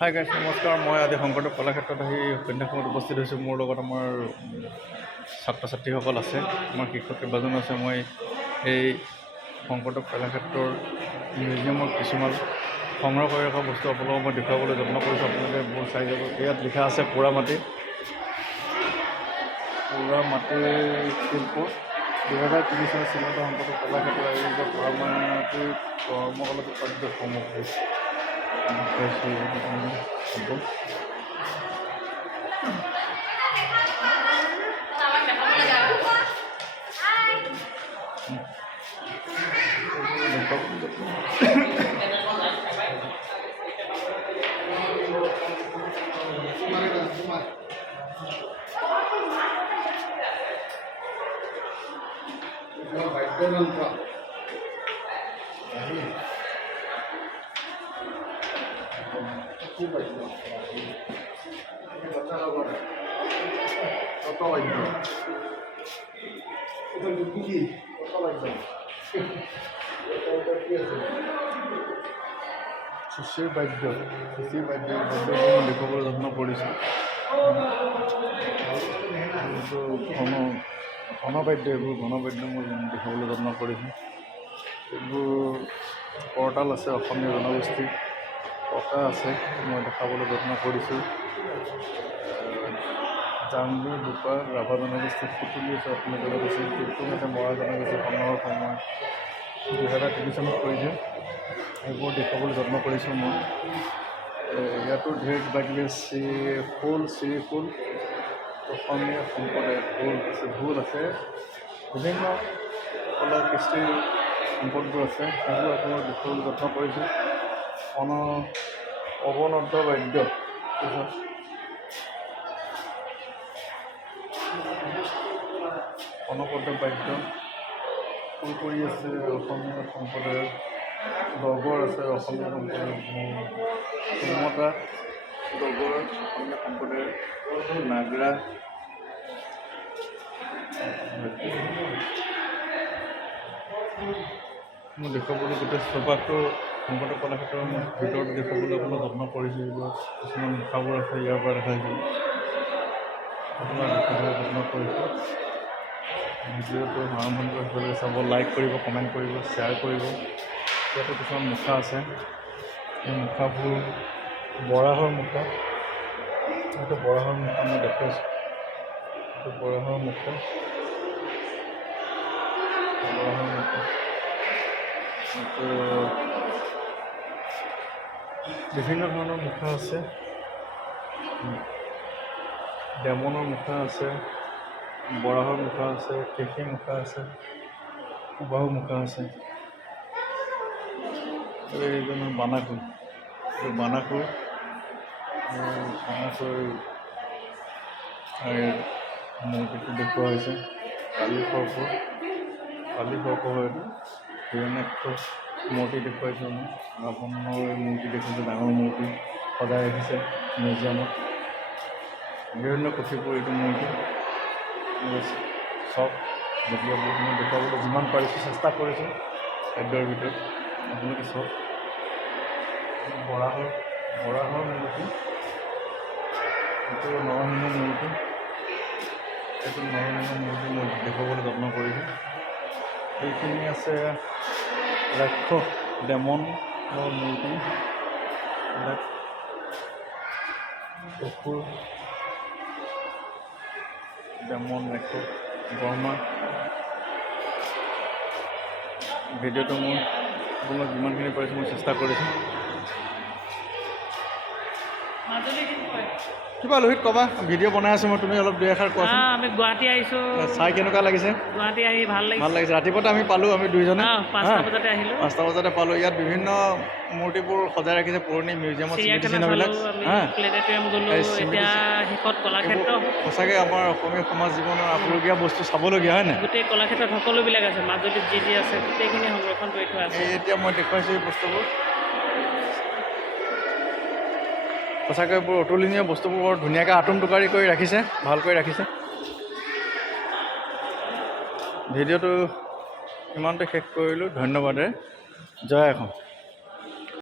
Hi guys, নমস্কাৰ। মই আজি শংকৰদেৱ কলাক্ষেত্ৰত আহি সন্ধ্যা সময়ত উপস্থিত হৈছোঁ। মোৰ লগত আমাৰ ছাত্ৰ ছাত্ৰীসকল আছে, আমাৰ শিক্ষক কেইবাজনো আছে। মই এই শংকৰদেৱ কলাক্ষেত্ৰৰ মিউজিয়ামৰ কিছুমান সংগ্ৰহ কৰি ৰখা বস্তু আপোনালোকক মই দেখুৱাবলৈ যত্ন কৰিছোঁ। আপোনালোকে মোৰ চাই যাব। ইয়াত লিখা আছে পোৰা মাটিৰ শিল্প 2003 চনত শ্ৰীমন্ত শংকৰদেৱ কলাক্ষেত্ৰত আয়োজিত পোৰা মাটিৰ কৰ্মকলাপ উৎপাদিত সামগ্ৰী। চুচিৰ বাদ্য দেখুৱাবলৈ যত্ন কৰিছোঁ। ঘনবাদ্য, এইবোৰ ঘনবাদ্য মই দেখাবলৈ যত্ন কৰিছোঁ। এইবোৰ কৰতাল আছে, অসমীয়া জনগোষ্ঠীৰ টকা আছে, মই দেখাবলৈ যত্ন কৰিছোঁ। জাংজু, বোকা, ৰাভা জনগোষ্ঠীৰ সুতুলি আছে, অসমীয়া জনগোষ্ঠীৰ কীৰ্তন আছে, মৰা জনগোষ্ঠীৰ সংগ্ৰহৰ সময় 2003 চনত কৰিছে। এইবোৰ দেখুৱাবলৈ যত্ন কৰিছোঁ মই। ইয়াতো ঢেৰ কিবা কিবি শ্ৰীফুল, অসমীয়া সম্প্ৰদায়ৰ ঢোল আছে, বিভিন্ন কলা কৃষ্টিৰ সম্পদবোৰ আছে। সেইবোৰ আপোনালোক দেখুৱাবলৈ যত্ন কৰিছোঁ। অৱনদ্য বাদ্য, অনবদ্য বাদ্য, ফুলকৰি আছে, অসমীয়া সম্প্ৰদায়ৰ ডগৰ আছে, অসমীয়া সম্প্ৰদায়ৰ ঘুমতা, ডগৰ, অসমীয়া সম্প্ৰদায়ৰ নাগৰা। মই দেখুৱাবলৈ গোটেই চৌপাশটো শংকৰদেৱ কলাক্ষেত্ৰৰ ভিতৰত দেখুৱাবলৈ আপোনাৰ যত্ন কৰিছোঁ। এইবোৰ কিছুমান মুখাবোৰ আছে, ইয়াৰ পৰা দেখাইছোঁ, আপোনাৰ দেখুৱাবলৈ যত্ন কৰিছোঁ। ভিডিঅ'টো আৰম্ভণি কৰি সকলোকে চাব, লাইক কৰিব, কমেণ্ট কৰিব, শ্বেয়াৰ কৰিব। ইয়াতো কিছুমান মুখা আছে। এই মুখাবোৰ বৰাহৰ মুখা। এইটো বৰাহৰ মুখা মই দেখুৱাইছোঁ। এইটো বৰাহৰ মুখা, বিভিন্ন ধৰণৰ মুখা আছে। ডেমনৰ মুখা আছে, বৰাহৰ মুখা আছে, কেশী মুখা আছে, সুবাহু মুখা আছে। এইজনৰ বানাকুৰ, এইটো বানাকুৰ মূৰ্তিটো দেখুওৱা হৈছে। কালি সৰ্প হয়তো হিৰণ্যাক্ষ মূৰ্তি দেখুৱাইছোঁ আমি। ৰাৱণৰ মূৰ্তি দেখুৱাইছোঁ, ডাঙৰ মূৰ্তি সজাই ৰাখিছে মিউজিয়ামত। হিৰণ্যকশিপুৰ এইটো মূৰ্তি। চব ভিডিঅ'বোৰ মই দেখুৱাবলৈ যিমান পাৰিছোঁ চেষ্টা কৰিছোঁ খাদ্যৰ ভিতৰত। আপোনালোকে চব বৰাহৰ মূৰ্তি, এইটো নৰসিংহ মূৰ্তি। এইটো নৰসিংহ মূৰ্তি মই দেখুৱাবলৈ যত্ন কৰিছোঁ। এইখিনি আছে ৰাক্ষস ডেমনৰ মূৰ্তি, অসুৰ, ডেমন, ৰাক্ষস, ব্ৰহ্মা। ভিডিঅ'টো মই আপোনাক যিমানখিনি পাৰিছোঁ মই চেষ্টা কৰিছোঁ। কিবা লোহিত ক'বা, ভিডিঅ' বনাই আছোঁ মই, তুমি অলপ দুই এষাৰ কোৱাচোন। আমি গুৱাহাটী আহিছোঁ, চাই কেনেকুৱা লাগিছে? গুৱাহাটী আহি ভাল লাগিছে। ৰাতিপুৱাতে আমি পালোঁ, আমি দুইজনে 5টা বজাতে আহিলোঁ। 5টা বজাতে পালোঁ। ইয়াত বিভিন্ন মূৰ্তিবোৰ সজাই ৰাখিছে, পুৰণি মিউজিয়ামত স্মৃতিচিহ্নবিলাক। প্লেনেটৰিয়াম গ'লোঁ, এতিয়া শেষত কলাক্ষেত্ৰ। সঁচাকৈ আমাৰ অসমীয়া সমাজ জীৱনৰ আপুৰুগীয়া বস্তু চাবলগীয়া, হয় নাই? গোটেই কলাক্ষেত্ৰত সকলোবিলাক আছে, মাজুলীত যি আছে গোটেইখিনি সংৰক্ষণ কৰি থোৱা আছে। এতিয়া মই দেখুৱাইছোঁ এই বস্তুবোৰ। সঁচাকৈ এইবোৰ অতুলনীয় বস্তুবোৰ বৰ ধুনীয়াকৈ আটোম টোকাৰি কৰি ৰাখিছে, ভালকৈ ৰাখিছে। ভিডিঅ'টো ইমানতে শেষ কৰিলোঁ। ধন্যবাদে। জয় অসম।